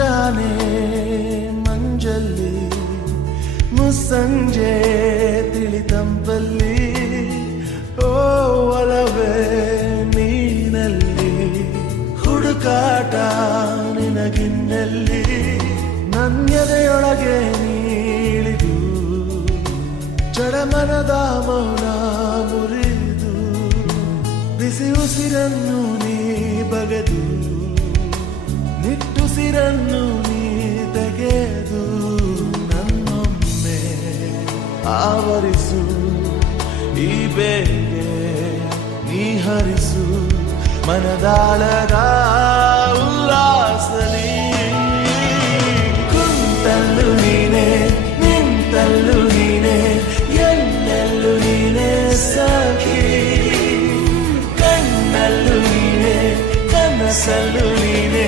ಮುಂಜಾನೆ ಮಂಜಲ್ಲಿ ಮುಸ್ಸಂಜೆ ತಿಳಿತಂಪಲ್ಲಿ ಓ ಒಲವೇ ನೀನಲ್ಲಿ ಹುಡುಕಾಟ ನಿನಗಿನ್ನಲ್ಲಿ ನನ್ಯದೆಯೊಳಗೆ ನೀಳಿದು ಚಡಮನದ ಮೌನ ಮುರಿದು ಬಿಸಿ ಉಸಿರನ್ನು ನೀ ಬಗೆದು ನಿಟ್ಟುಸಿರನ್ನು ನೀ ತೆಗೆದು ನನ್ನೊಮ್ಮೆ ಆವರಿಸು ಈ ಬೇಗೆ ನೀ ಹರಿಸು ಮನದಾಳದ